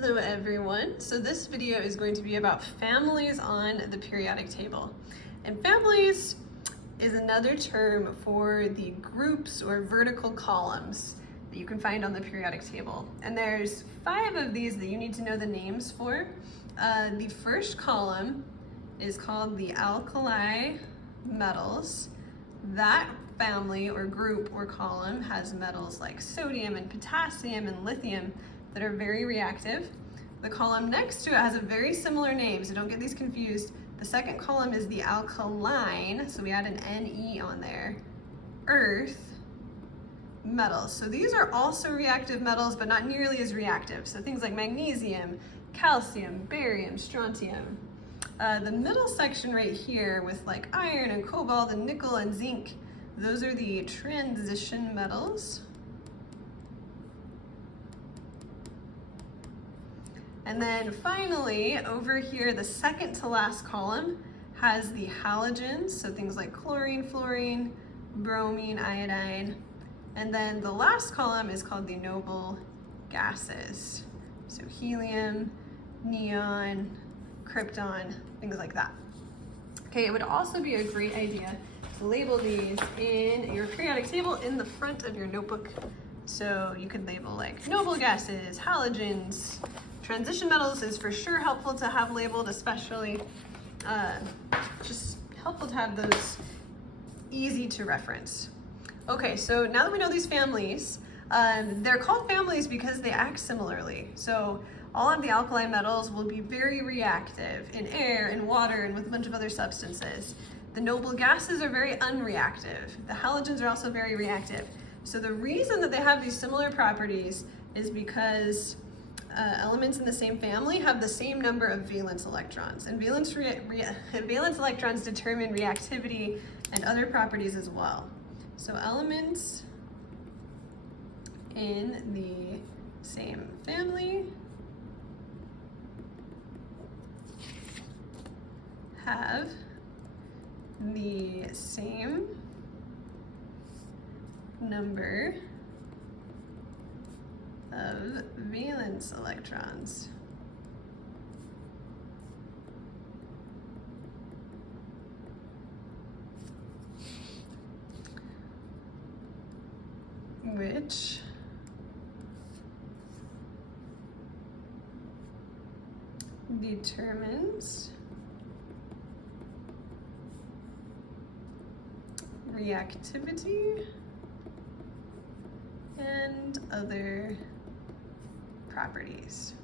Hello everyone. So this video is going to be about families on the periodic table. And families is another term for the groups or vertical columns that you can find on the periodic table. And there's 5 of these that you need to know the names for. The first column is called the alkali metals. That family or group or column has metals like sodium and potassium and lithium that are very reactive. The column next to it has a very similar name, so don't get these confused. The second column is the alkaline, so we add an Ne on there. Earth metals. So these are also reactive metals, but not nearly as reactive. So things like magnesium, calcium, barium, strontium. The middle section right here with like iron and cobalt and nickel and zinc, those are the transition metals. And then finally, over here, the second to last column has the halogens, so things like chlorine, fluorine, bromine, iodine. And then the last column is called the noble gases. So helium, neon, krypton, things like that. Okay, it would also be a great idea to label these in your periodic table in the front of your notebook. So you could label like noble gases, halogens. Transition metals is for sure helpful to have labeled, especially just helpful to have those easy to reference. Okay, so now that we know these families, they're called families because they act similarly. So all of the alkali metals will be very reactive in air and water and with a bunch of other substances. The noble gases are very unreactive. The halogens are also very reactive. So the reason that they have these similar properties is because elements in the same family have the same number of valence electrons, and valence electrons determine reactivity and other properties as well. So elements in the same family have the same number of valence electrons. Which determines reactivity and other properties.